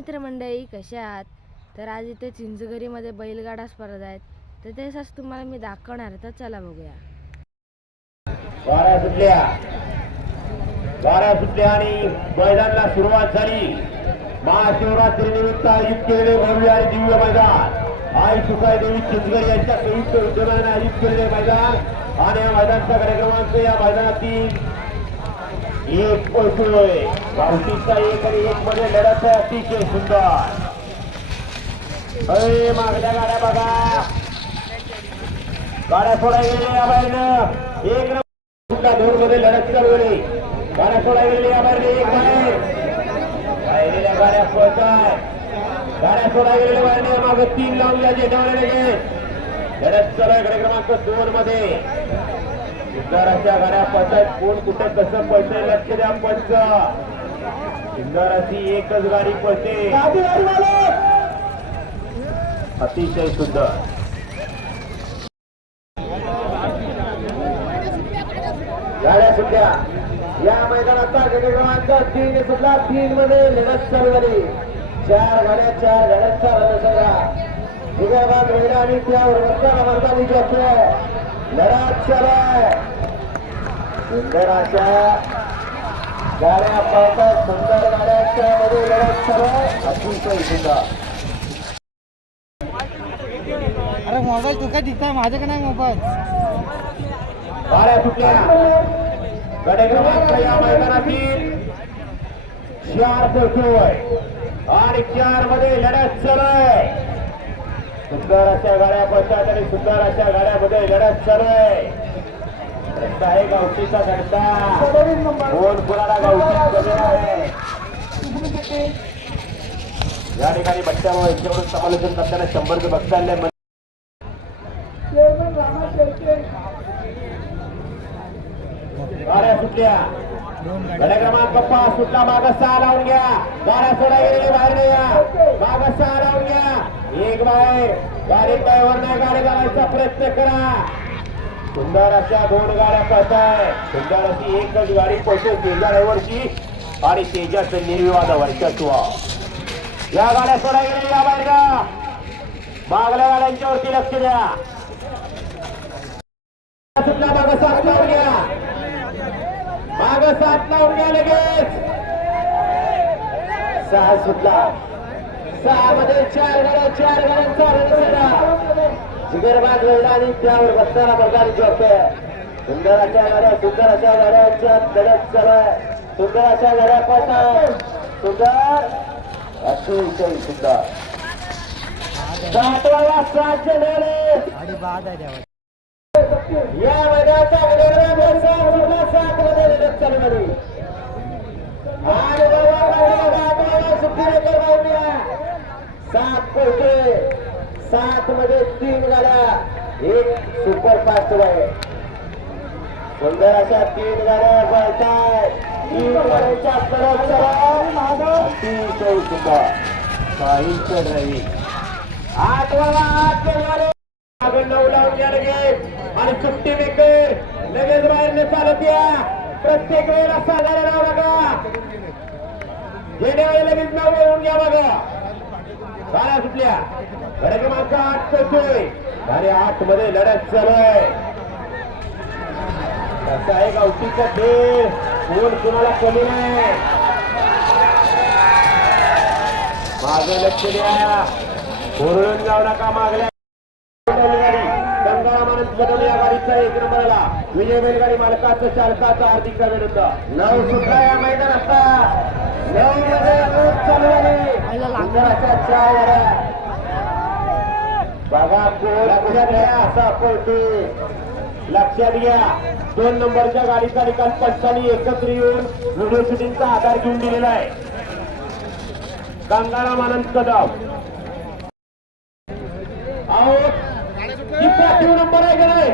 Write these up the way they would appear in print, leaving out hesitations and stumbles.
मित्रमंडळी कशा आहात? तर आज इथे चिंचगरीमध्ये बैलगाडा स्पर्धा आहेत, तर तेच तुम्हाला मी दाखवणार. तर चला बघूया. गाड्या सुटल्या आणि मैदानाला सुरुवात झाली. महाशिवरात्री निमित्त आयोजित केलेले भव्य आणि दिव्य मैदान आई सुखाई देवी चिंचगरी यांच्या संयुक्त विद्यमानाने आयोजित केलेले मैदान आणि या मैदानाचा कार्यक्रमांचं या मैदानातील एक पळतोय गावठीचा एक आणि एक मध्ये लढत आहे. अतिशय सुंदर. अरे मागल्या गाड्या बघा, गाड्या सोडा गेलेल्या बाहेरनं एक नंबर दोन मध्ये लढत चालू आहे. गाड्या सोडा गेलेल्या बाहेर एक बाहेर राहिलेल्या गाड्या पळताय. गाड्या सोडा गेलेल्या बाहेर माग तीन लावूया झेंडावर लढत चालू आहे. क्रमांक 2 मध्ये सुंदर अशा गाड्या पळतायत. कोण कुठे कसं पळतंय लक्ष द्या. पंच सुंदर अशी एकच गाडी पळते. अतिशय सुंदर. गाड्या सुटल्या. या मैदानाचा क्रमांक 3 सुटला. 3 मध्ये लढत चालू झाली. 4 गाड्या लढतचा रणसंग्राम विदर्भात महिला आणि त्यावर वस्ताना मारतानी लढत चालू आहे. सुंदर अशा गाड्या पळतात. सुंदर गाड्यांच्या मध्ये लढत चालू आहे. अतिशय सुंदर. अरे मोबाईल तुका दिसताय, माझ्याकडे नाही मोबाईल. गाड्या सुटल्या. गड क्रमांक या मैदानातील 4 पळतोय आणि 4 मध्ये लढत चालू आहे. सुंदर अशा गाड्या पळतात आणि सुंदर अशा गाड्यामध्ये लढत चालू आहे. आहे गावठीचा घडता. कोण कुणाला गावठी कमी आहे या ठिकाणी बच्चामुळे यांच्यावरून समालोचन करताना 100 बघता गाड्या सुटल्या. गाड्या क्रमांक 5 सुटला. मागं 6 लावून घ्या. गाड्या सोडा गेलेली बाहेर नाही या. मागं 6 लावून घ्या. एक बाहेर. गाडी ड्रायव्हर नाही गाडी लावायचा प्रयत्न करा. सुंदर अशा 2 गाड्या पळताय. सुंदर अशी एकच गाडी पळते तेजा ड्रायव्हरची आणि तेजाचं निर्विवाद वर्चस्व. या गाड्या सोडा गेलेल्या बाहेर का. मागल्या गाड्यांच्यावरती लक्ष द्या. सुटला. मागं 7 लावून घ्या. मागं 7 लावून घ्या लगेच. 6 सुटला. 6 मध्ये 4 गाड्यांचा रणसंग्राम जिगरबाज वेळा आणि त्यावर बसताना बघायला जोडतोय. सुंदर अशा गाड्यांच्या लढत चालू आहे. सुंदर अशा गाड्या पळतात. सुंदर अतिशय सुंदर. 7वाला 7 या मैदानाचा 7 मध्ये लढत चालू झाली. आणि 7 पळतोय. 7 मध्ये 3 गाड्या एक सुपरफास्ट आहे. सुंदर अशा 3 गाड्या पळतायत. 3 गाड्यांच्या अतिशय सुंदर साहित्य ड्रायव्हिंग. 8वाला 8 9 लावून घ्या लगेच आणि सुट्टी मेकर लगेच बाहेर चालत या. प्रत्येक वेळेला साधारण नाव बघा. जेण्या वेळेला लगेच नाव येऊन घ्या बघा. गाड्या सुटल्या. गाड्या क्रमांक 8 पळतोय आणि 8 मध्ये लढत चालू आहे. कसं आहे गावठीचा खेळ. कोण कुणाला कमी नाही. मागे लक्ष द्या. ओरडून जाऊ नका. मागल्या या गाडीचा 1 नंबरला विजय बैलगाडी मालकाचं चालकाचा हार्दिक विरुद्ध 9 सुटला. या मैदानाचा 9 मध्ये चालू झाली. अशा 4 गाड्या बघा. कोण असा पळतोय लक्षात घ्या. 2 नंबरच्या गाडीचा निकाल पंचांनी एकत्र येऊन व्हिडिओ शूटिंगचा आधार घेऊन दिलेला आहे. गंगाराम आनंद कदम पाठीव नंबर आहे का नाही.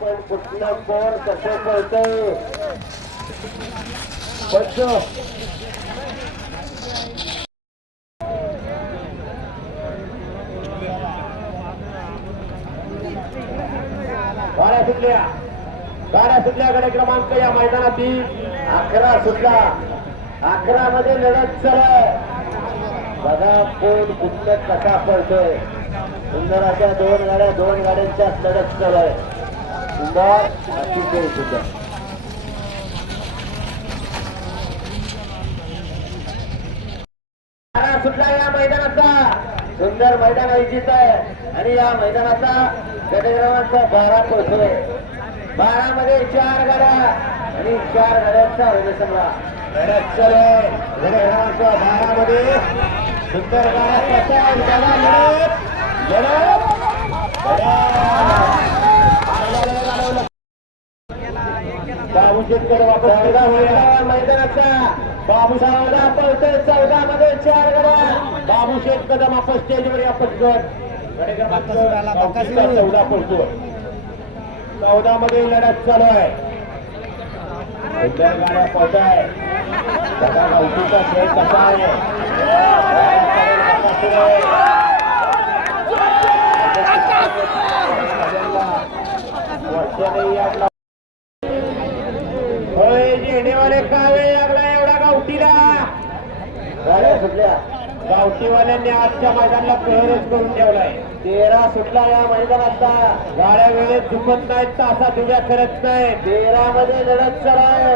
पण कुठलं कोण कसं कळतंय. गाड्या सुटल्या गडे क्रमांक या मैदानातील 11 सुटला. 11 मध्ये लढत चालू. बघा कोण कुठल्या कसा पडतोय. सुंदर अशा दोन गाड्यांच्या लढत चालू आहे. सुंदर अतिशय सुंदर. सुटला या मैदानाचा. सुंदर मैदान आयोजित आहे आणि या मैदानाचा गट क्रमांक 12 पोहोचतोय. 12 मध्ये 4 गाड्या आणि 4 गाड्यांचा रणसंग्राम लढत चालू आहे. गट क्रमांक 12 मध्ये सुंदर गाड्या मैदानाचा बाबू सावदा पळतोय. 14 मध्ये 4 गाड्या. बाबू शेठ कदम आपण स्टेजवर या पटकन. 14 पळतो. 14 मध्ये लढत चालू आहे. सुंदर गाड्या पळत आहे. बघा गावठीचा खेळ कसा आहे. होय झेंडेवाले काय वेळ लागला एवढा गावठीला. गाड्या सुटल्या. गावठीवाल्यांनी आजच्या मैदानाला प्रहरच करून ठेवलाय. 13 सुटला या मैदानाचा. गाड्या वेळेत झुकत नाहीत. तासा तुझ्या करत नाही. 13 मध्ये लढत चालू आहे.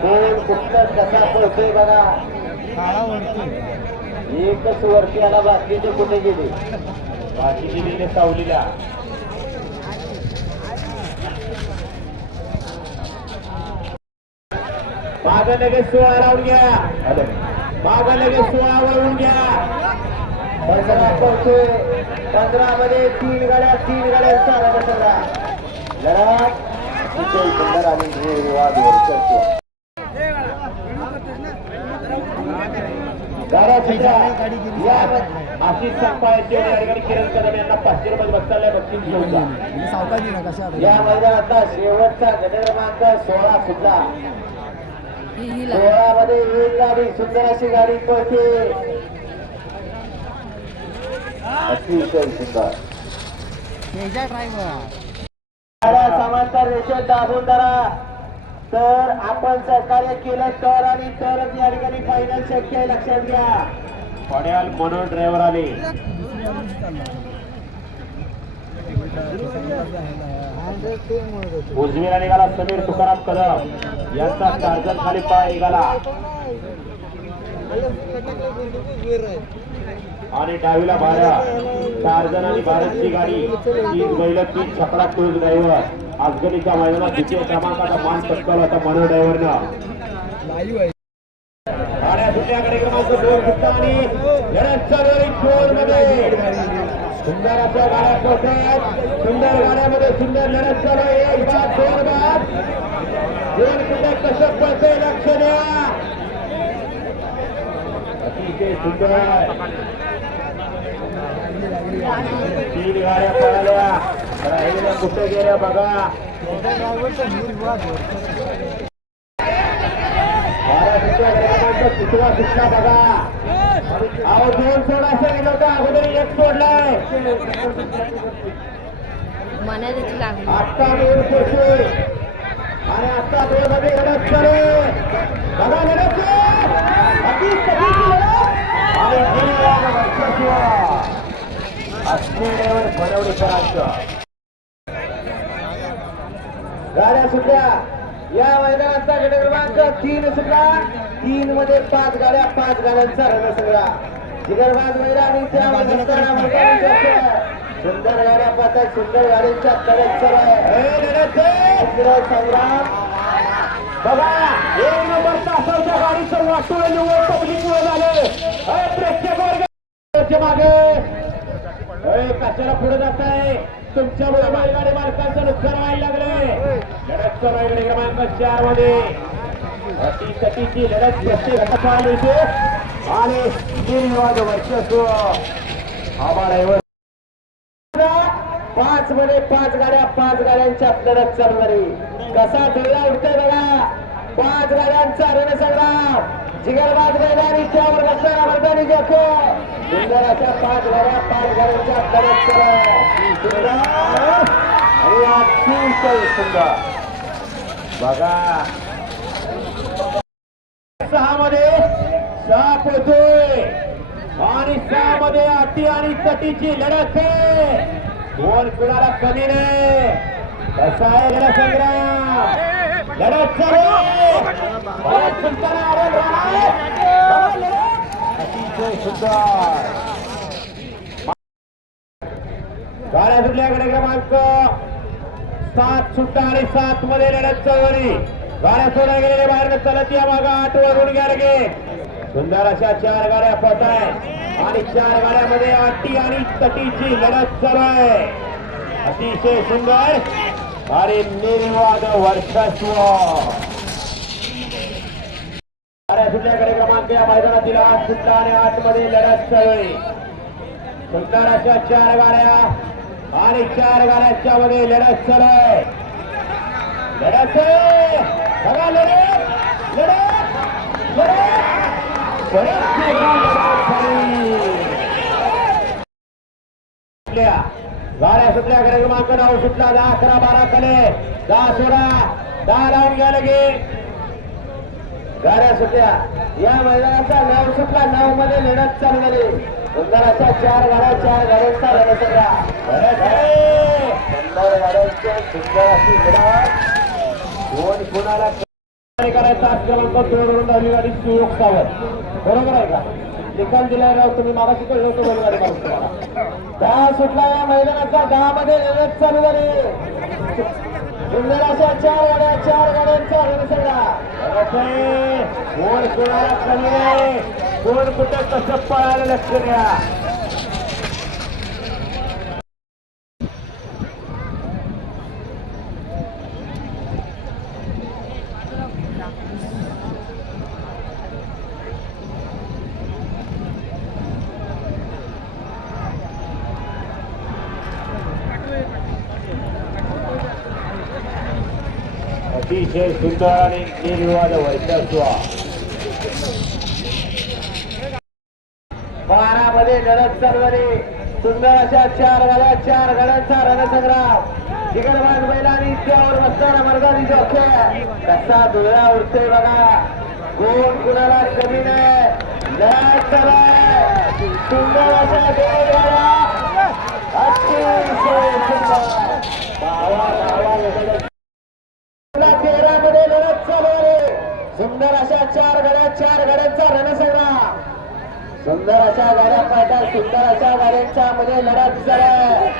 कोण कुठं कसा पळतोय बघा. एकच वरती आला. बाकीचे कुठे गेले. बाकीचे गेले सावलीला. माग लगेच 16 लावून घ्या. माग लगेच 16 वळून घ्या. 15 पळतोय. 15 मध्ये 3 गाड्यांचा रणसंग्राम लढत अतिशय सुंदर आणि निर्वाद करतो. गाड्या सुद्धा आशिष संपायचे आणि किरण कदम यांना 500 रुपये बसताना बक्षीस घेऊन या मैदानाचा शेवटचा गट क्रमांक 16 सुटला. 16 मध्ये एक गाडी सुंदर अशी गाडी पळते. अतिशय सुंदर गाड्या समांतर रेषेत दाबून धरा. तर आपण सहकार्य केलं तर आणि तरच या ठिकाणी फायनल शक्य आहे. लक्षात घ्या. पड्याल मनोज ड्रायव्हर आले. उजवीला निघाला समीर तुकाराम कदम यांचा चार्जर खाली पाय निघाला आणि डावीला टार्झन आणि भारतची गाडी. 3 बैल 3 छकडा टोल ड्रायव्हर. आजगणीच्या मैदानात द्वितीय क्रमांकाचा मान पटकावला होता मनोज ड्रायव्हरनं. गाड्या सुटल्याकडे क्रमांक 2 सुटला आणि लढत चालू आहे 4 मध्ये. सुंदर अशा गाड्या पोहोचतात. सुंदर गाड्यामध्ये सुंदर लढत चालू आहे. 1 बाद 2 बाद. 2 कुठे कसं पळतंय लक्ष द्या. अतिशय सुंदर. 3 गाड्या पळाल्या. राहिलेल्या कुठे गेल्या बघा. 12 सुटला बघा. अहो 2 सोडायचं गेलं होतं. अगोदर 1 सोडलाय. आता 2 पोहोचले आणि आता 2 मध्ये लढत चालू बघा. लढत गाड्या सुटल्या. या मैदानाचा गट क्रमांक 3 सुटला. 3 मध्ये 5 गाड्या 5 गाड्यांचा रणसंग्राम. जिगरबाज मैदानी त्या सुंदर गाड्या पाहतात. सुंदर गाड्यांच्या लढत चालू आहे. संग्राम बघा. 1 नंबर तासाच्या गाडीचं वाटोळ निवड पब्लिक वर झालं. प्रेक्षक वर्ग मागे कशाला पुढे जात आहे. तुमच्यामुळे बैलगाडी मालकांचं नुकसान व्हायला लागलंय. लढत चालू आहे क्रमांक 4 मध्ये. अटीतटीची लढत व्यक्ती चालू होते आणि निर्विवाद वर्चस्व. आभाळावर 5 मध्ये 5 गाड्या 5 गाड्यांच्या लढत चालणारी. कसा डोळा उठतोय बघा. 5 गाड्यांचा रणसंग्राम. जिगरबाज मैदानी त्यावर बसणारा मैदानी जातो. सुंदर अशा 5 गाड्या 5 गाड्यांच्या लढत चालू. आणि अतिशय सुंदर. बघा 6 मध्ये साप होतोय आणि 6 मध्ये अटी आणि तटीची लढत आहे. दोन कुणाला कमी नाही. कसा आहे लढत संग्राम. लढत चालू आहे. बऱ्याच सुलताना आवाज राहिलाय. बघा लढत. अतिशय सुंदर. गाड्या सुटल्याकडे क्रमांक 7 सुट्टा आणि 7 मध्ये लढत चळवळी. गाड्या सोडा गेलेल्या बाहेर चलत या मागा 8 वरून घ्या लगे. सुंदर अशा 4 गाड्या पत आहे आणि 4 गाड्यामध्ये अटी आणि तटीची लढत चालू आहे. अतिशय सुंदर आणि निर्वाद वर्चस्व. गाड्या सुटल्याकडे क्रमांक या मैदानातील 8 सुट्टा आणि 8 मध्ये लढत चळवळी. सुंदर अशा 4 गाड्या आणि 4 गाड्यांच्या मध्ये लढत चालू आहे. लढत बघा लढत लढत लढत बरेच गाड्या सुटल्या कडे क्रमांक 9 सुटला 10 11 12 कले 10 16 10 लावून घ्या लगे. गाड्या सुटल्या या मैदानाचा 9 सुटला 9 मध्ये लढत चालू झाली. सुंदर अशा 4 गाड्या 4 गाड्यांचा रणसंग्रा. सुंदर गाड्यांचे सुंदर अशी लढत. दोन कोणाला करायचा क्रमांक 2 वरून धावली गाडी सुयोग सावंत. बरोबर आहे का. निकाल दिलाय राव तुम्ही मागाशी कळलं होतं बैलगाडी माणूस तुम्हाला. 10 सुटला या मैदानाचा 10 मध्ये लढत चालू झाली. सुंदर अशा 4 गाड्या 4 गाड्यांचा रणसंग्रा. कोण कोणाला कमी आहे. कोण कुठे कसं पळायला लक्ष द्या. अतिशय सुंदर आणि निर्विवाद वर्चस्व. 12 मध्ये लढत चालवली. सुंदर अशा 4 गाड्या 4 गाड्यांचा रणसंग्राम. जिगरबाज बैलांनी त्यावर बसताना मर्दानी जोखे कसा डोळा उडतोय बघा. कोण कुणाला कमी नाही. लढत चालू आहे. सुंदर अशा 2 गाड्या अतिशय सुंदर. लढत 13 मध्ये लढत चालू आहे. सुंदर अशा 4 गाड्या 4 गाड्यांचा रणसंग्राम. सुंदर अशा गाड्या पाहतात. सुंदर अशा गाड्यांच्या मध्ये लढत चालू आहे.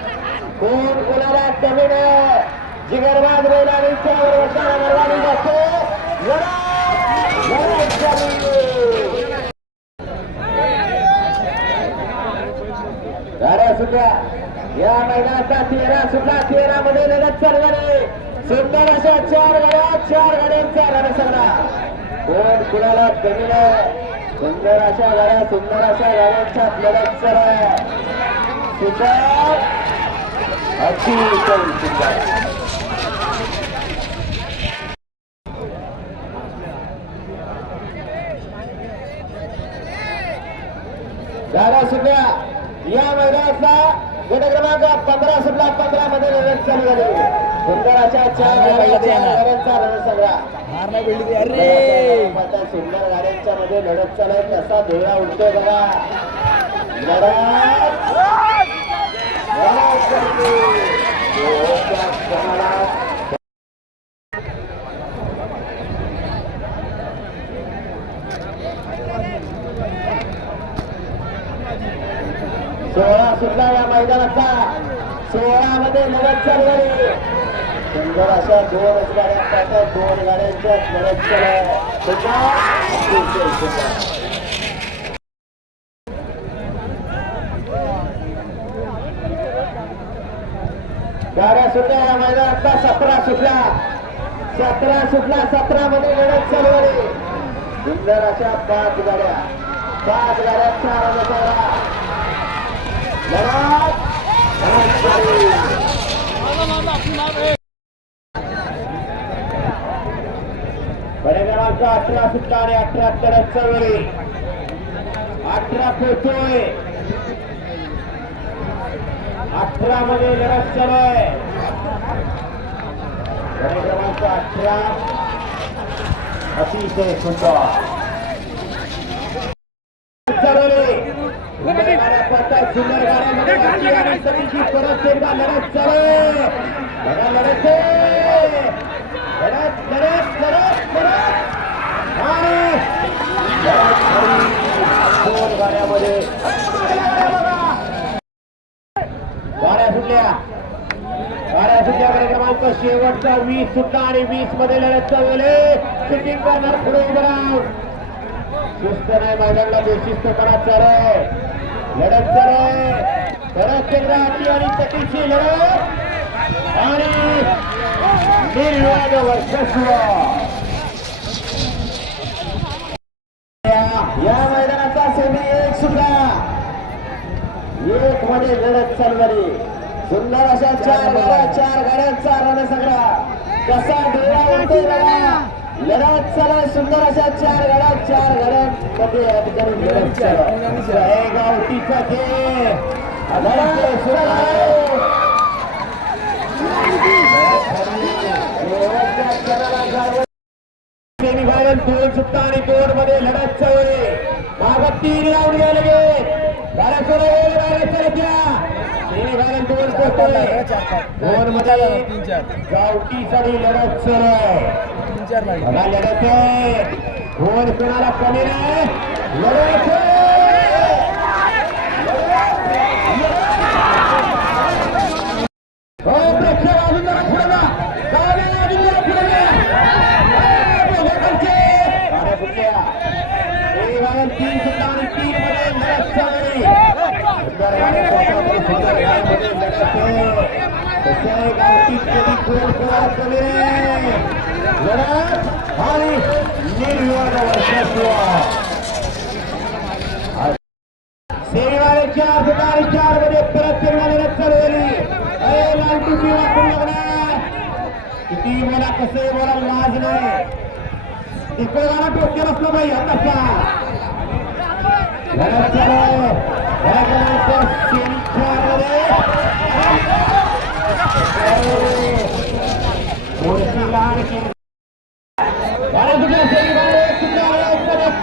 कोण कोणाला कमी नाही. जिगरबाज बैलांनी त्यावर बसताना मर्दानी जोखे लढत चालू. गाड्या सुटल्या या मैदानाचा 13 सुटला 13 मध्ये लढत चालू आहे. सुंदर अशा 4 गाड्या 4 गाड्यांचा रणसंग्राम. कोण कुणाला कमी नाही. सुंदर अशा गाड्या सुंदर अशा गाड्यांच्या लढत चालू आहे. सुंदर अतिशय सुंदर. गाड्या सुटल्या या मैदानातला गट क्रमांक 15 सुटला 15 मध्ये लढत चालू झाली. सुंदर अशा 4 गाड्यांचा रणसंग्राम. सुंदर गाड्यांच्या मध्ये लढत चालू आहे. कसा धोळा उडतोय बघा. लढत 16 सुटला या मैदानाचा 16 मध्ये लढत चालू झाली. सुंदर अशा 2 गाड्या पाहतात. 2 गाड्यांच्या लढत चालू आहे. गाड्या सुटल्या या मैदानाचा 17 सुटला 17 सुटला 17 मध्ये लढत चालू झाली. सुंदर अशा 5 गाड्या 5 गाड्यांचा रणसंग्राम. लढत बडे क्रमांक 18 सुटला आणि 18 लढत चालू झाली. 18 पोहोचतोय. 18 मध्ये लढत चालू आहे. गाडी क्रमांक 18 अतिशय सुंदर सुंदर गाड्यामध्ये आणि सतीची परत एकदा लढत चालू बघा लढत लढत लढत लढत लढत आणि दोन गाड्यामध्ये गाड्या सुटल्या गाडी क्रमांक शेवटचा 20 सुटला आणि 20 मध्ये लढत चालवले शूटिंग करणार पुढे उभं राहून शिस्त नाही मैदानाला बेशिस्तपणा चालय लढत चालय परत एकदा अटी आणि तटीची लढत आणि निर्विवाद वर्चस्व या मैदानाचा सेमी 1 सुद्धा 1 मध्ये लढत चालू झाली सुंदर अशा 4 गाड्यांचा रणसंग्रा कसा डोळा उडतो लढत चालू सुंदर अशा 4 गाड्यांमध्ये या ठिकाणी लढत चालू गावठीचा खेळ सेमीफायनल 2 सुट्टा आणि 2 मध्ये लढत चालू माग 3 राऊंड गेले गाड्या सेमीफायनल 2 पोहोचतोय 2 मध्ये गावठीसाठी लढत चालू आहे लढत आहे कोण कोणाला कमी नाही लढत हो प्रेक्षक अजून जरा पुढे जा अजून जरा पुढे जा 3 सुद्धा आणि 3 मध्ये लढत चालली सुंदर गाड्यामध्ये लढत आहे गावठी कधी कोण कोणाला कमी नाही लढत आणि निर्विवाद वर्चस्व सेमीवाले 4 सुद्धा आणि 4 मध्ये परत एकदा लढत चालू झाली लालटूची वापरून लागणार किती बोला कसे बोला लाज नाही तिकडे गाणं टोक्यात असलं पाहिजे तसा लढत चालू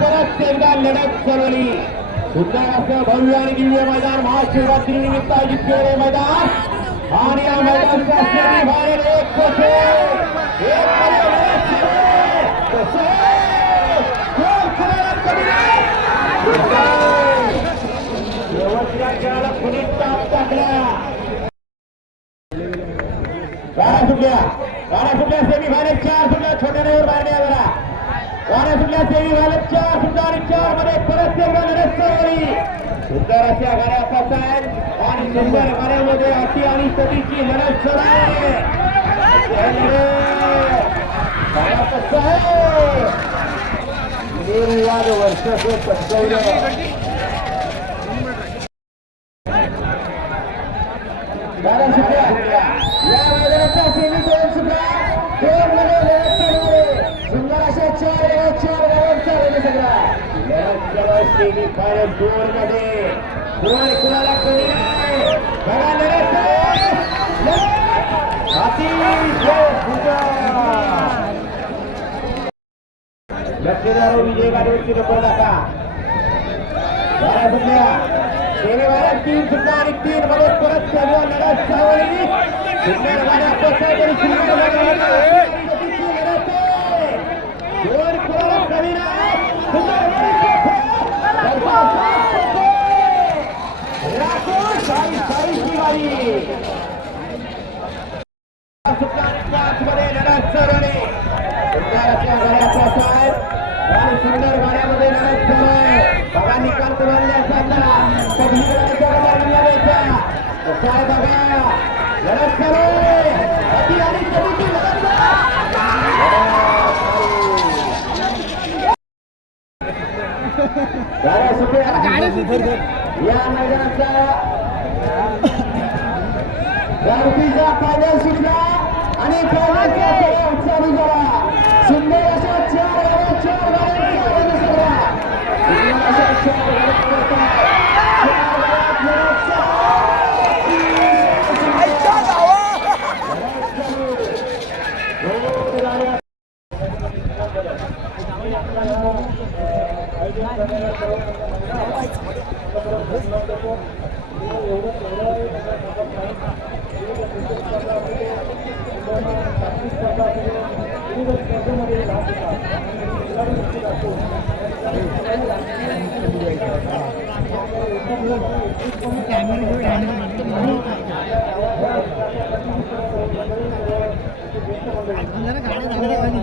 परत एकदा लढत चालवली सुंदर असं भव्य आणि दिव्य मैदान महाशिवरात्री निमित्त आयोजित केलेले मैदान आणि या मैदानाचा सेमीफायनल 1 शेवटच्या खेळाला कुणी टाप टाकला गाड्या सुटल्या सेमीफायनल 4 सुटल्या छोट्या नवर बाहेर द्या जरा गाड्या सुटल्या सेमीफायनल 4 सुद्धा आणि 4 मध्ये परत एकदा लढत चालवली सुंदर अशा गाड्या पास आहेत आणि सुंदर गाड्यामध्ये अटी आणि तटीची लढत चालू आहे निर्विवाद वर्चस्व पटकवलं गाड्या सुटल्या या मैदानाचा सेमी 2 सुद्धा 2 मध्ये लढत चालू आहे सुंदर अशा 4 गाड्यांचा रणसंग्रा लढत चालू सेमीफायनल 2 मध्ये कोण कोणाला कमी नाही बघा लढत लक्षदार विजय गाडीवरची नंबर टाका गाड्या सुटल्या सेमीफायनल 3 सुद्धा आणि 3 मध्ये परत चालू लढत चालवली सुंदर गाड्या पोहोचली सुंदर लढत दोन कोणाला कमी नाही साईची गाडी मध्ये लढत चालवली सुंदर गाड्यामध्ये लढत चालू आहे बघा निकाल तुम्हाला कधी बघा लढत चालू गाड्या सुटल्या या मैदानाचा गावठीचा फायदा सुटला आणि चालू झाला सुंदर अशा 4 गाड्या जरा गाडी